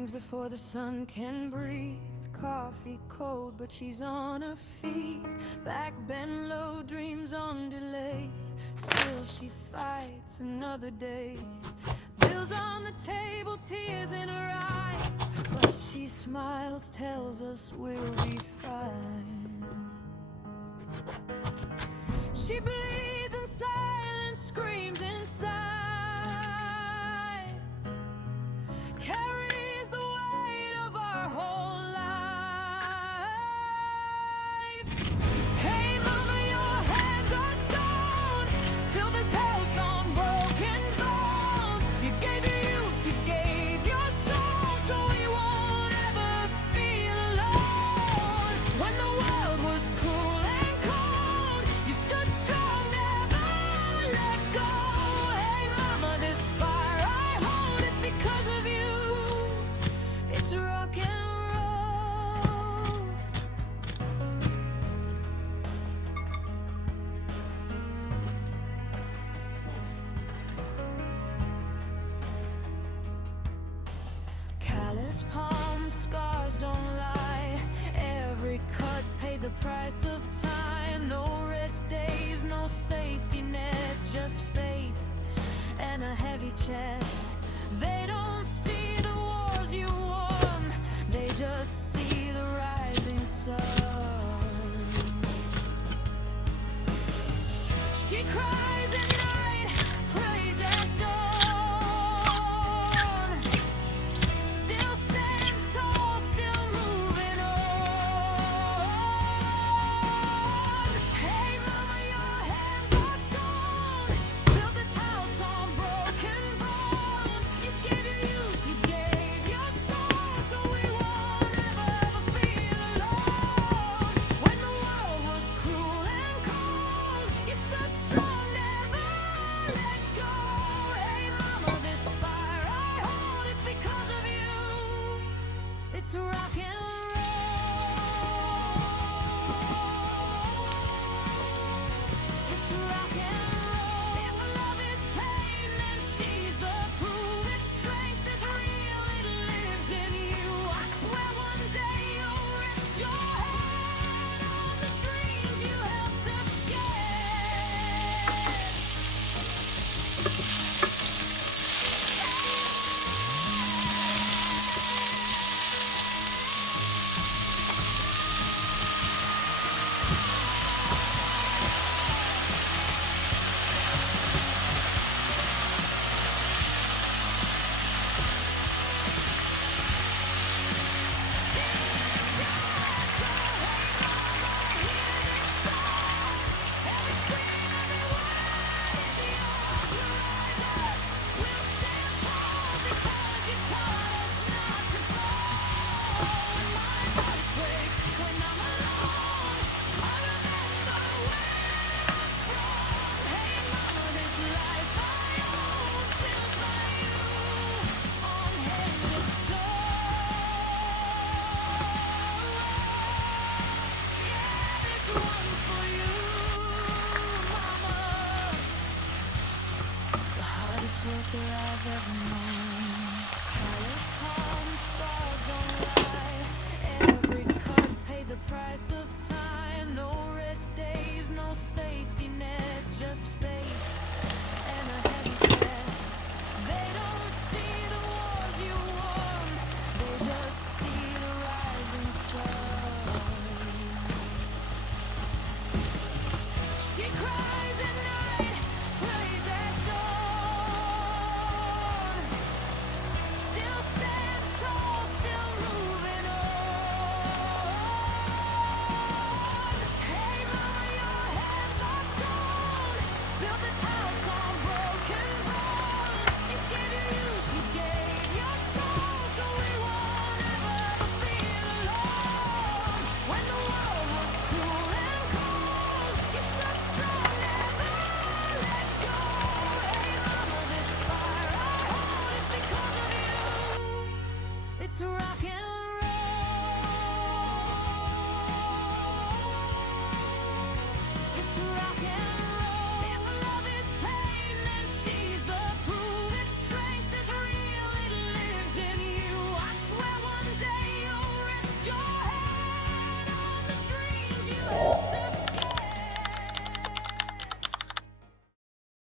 mornings before the sun can breathe. Coffee cold, but she's on her feet. Back bend low, dreams on delay. Still she fights another day. Bills on the table, tears in her eyes, but she smiles, tells us we'll be fine. She bleeds in silence, screams inside, carries the weight of our whole lives. Hey mama, your hands are stone. Build this house on broken bones. You gave your youth, you gave your soul, so we won't ever feel alone. When the world was cruel and cold, you stood strong, never let go. Hey mama, this fire I hold, it's because of you. It's rock and roll. Callous palms, scars don't lie. Every cut paid the price of time. No rest days, no safety net, just faith and a heavy chest. They don't see the wars you won, they just see the rising sun. She cries at night, prays at dawn, still stands tall, still moving on. Hey mama, your hands are stone. Build this house on broken bones. You gave your youth, you gave your soul, so we won't ever feel alone. When the world was cruel and cold, you stood strong, never let go. Hey mama, this fire I hold, it's because of you. It's rock and roll. It's rock and roll. If love is pain, then she's the proof. If strength is real, it lives in you. I swear one day you'll rest your head on the dreams you helped us get. Worker I've ever known. Callous palms, scars don't lie. Every cut paid the price of time. No rest days, no safety net, just faith and a heavy chest. They don't see the wars you won, they just see the rising sun. She cries at night, prays at dawn, still stands tall, still moving on. Hey mama, your hands are stone. Build this house on broken bones. You gave your youth, you gave your soul, so we won't ever feel alone. When the world was cruel and cold, you stood strong, never let go. Hey mama, this fire I hold, it's because of you. It's rock and roll. It's rock and roll.